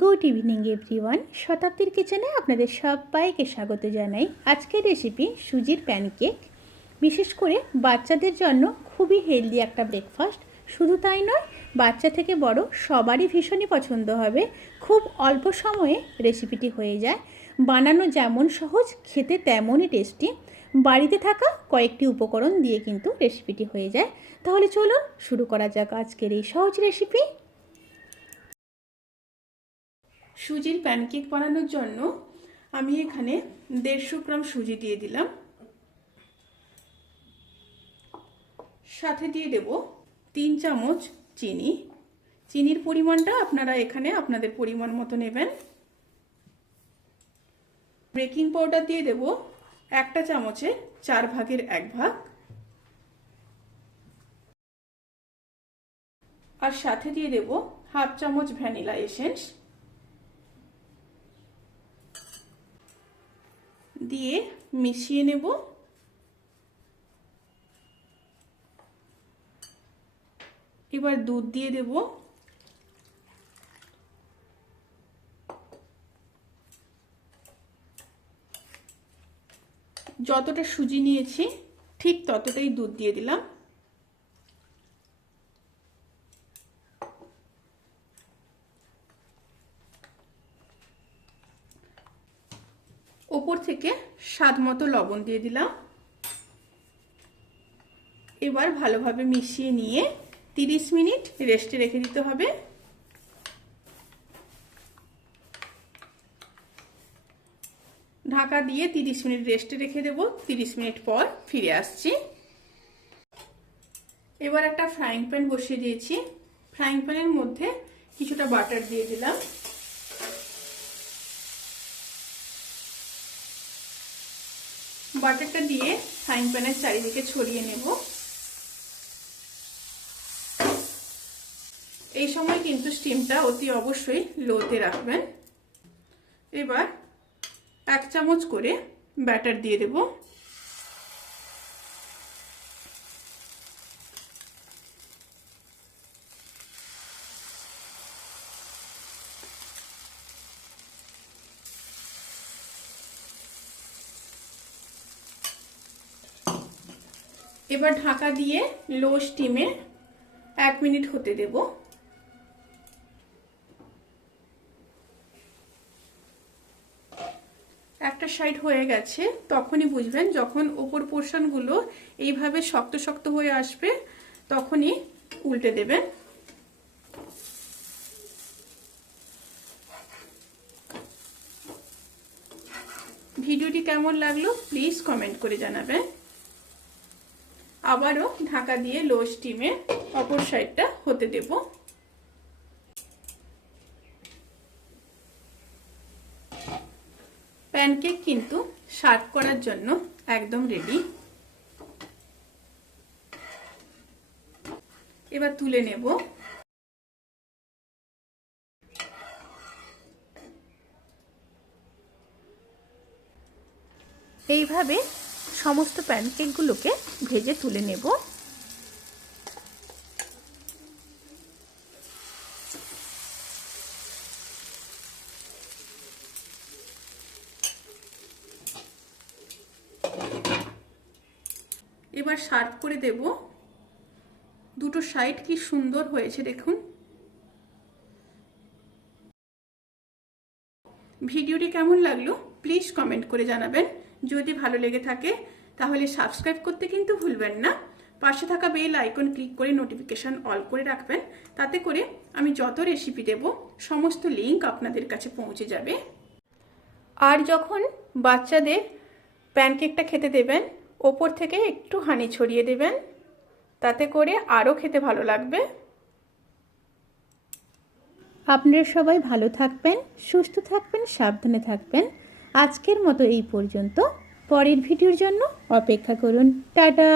Good evening everyone. শতাব্দীর কিচেনে আপনাদের সবাইকে স্বাগত জানাই। আজকের রেসিপি সুজির প্যানকেক। বিশেষ করে বাচ্চাদের জন্য খুবই হেলদি একটা ব্রেকফাস্ট। শুধু তাই নয়, বাচ্চা থেকে বড় সবারই ভীষণই পছন্দ হবে। খুব অল্প সময়ে রেসিপিটি হয়ে যায়। বানানো যেমন সহজ, খেতে তেমনই টেস্টি। বাড়িতে থাকা কয়েকটি উপকরণ দিয়ে কিন্তু রেসিপিটি হয়ে যায়। তাহলে চলুন শুরু করা যাক আজকের এই সহজ রেসিপি। সুজির প্যানকেক বানানোর জন্য আমি এখানে 150 গ্রাম সুজি দিয়ে দিলাম। সাথে দিয়ে দেব 3 চামচ চিনি। চিনির পরিমাণটা আপনারা এখানে আপনাদের পরিমাণ মতো নেবেন। বেকিং পাউডার দিয়ে দেব 1 চামচে 4 ভাগের 1 ভাগ। আর সাথে দিয়ে দেব হাফ চামচ ভ্যানিলা এসেন্স। দিয়ে মিশিয়ে নেব। এবার দুধ দিয়ে দেব। যতটা সুজি নিয়েছি ঠিক ততটাই দুধ দিয়ে দিলাম। ওপর থেকে স্বাদ মতো লবণ দিয়ে দিলাম। এবার ভালোভাবে মিশিয়ে নিয়ে 30 মিনিট রেস্টে রেখে দিতে হবে। ঢাকা দিয়ে 30 মিনিট রেস্টে রেখে দেব। 30 মিনিট পর ফিরে আসছি। এবার একটা ফ্রাইং প্যান বসিয়ে দিয়েছি। ফ্রাইং প্যানের মধ্যে কিছুটা বাটার দিয়ে দিলাম। বাটারটা দিয়ে ফ্রাইং প্যানের চারিদিকে ছড়িয়ে নেব। এই সময় কিন্তু স্টিমটা অতি অবশ্যই লোতে রাখবেন। এবার 1 চামচ করে ব্যাটার দিয়ে দেব। এবার ঢাকা দিয়ে লো স্টিমে 1 মিনিট হতে দেব। একটা সাইড হয়ে গেছে, তখনই বুঝবেন যখন ওপর পোর্শনগুলো এইভাবে শক্ত শক্ত হয়ে আসবে, তখনই উল্টে দেবেন। ভিডিওটি কেমন লাগলো প্লিজ কমেন্ট করে জানাবেন। আবারও ঢাকা দিয়ে লো স্টিমে অপর সাইডটা হতে দেব। প্যানকেক কিন্তু সার্ভ করার জন্য একদম রেডি। এবার তুলে নেব। এইভাবে সমস্ত প্যানকেকগুলোকে ভেজে তুলে নেব। এবার সার্ভ করে দেব। দুটো সাইড কি সুন্দর হয়েছে দেখুন। ভিডিওটি কেমন লাগলো প্লিজ কমেন্ট করে জানাবেন। যদি ভালো লেগে থাকে তাহলে সাবস্ক্রাইব করতে কিন্তু ভুলবেন না। পাশে থাকা বেল আইকন ক্লিক করে নোটিফিকেশন অল করে রাখবেন। তাতে করে আমি যত রেসিপি দেব সমস্ত লিংক আপনাদের কাছে পৌঁছে যাবে। আর যখন বাচ্চাদের প্যানকেকটা খেতে দেবেন, ওপর থেকে একটু হানি ছড়িয়ে দেবেন, তাতে করে আরও খেতে ভালো লাগবে। আপনারা সবাই ভালো থাকবেন, সুস্থ থাকবেন, সাবধানে থাকবেন। আজকের মতো এই পর্যন্ত। পরের ভিডিওর জন্য অপেক্ষা করুন। টাটা।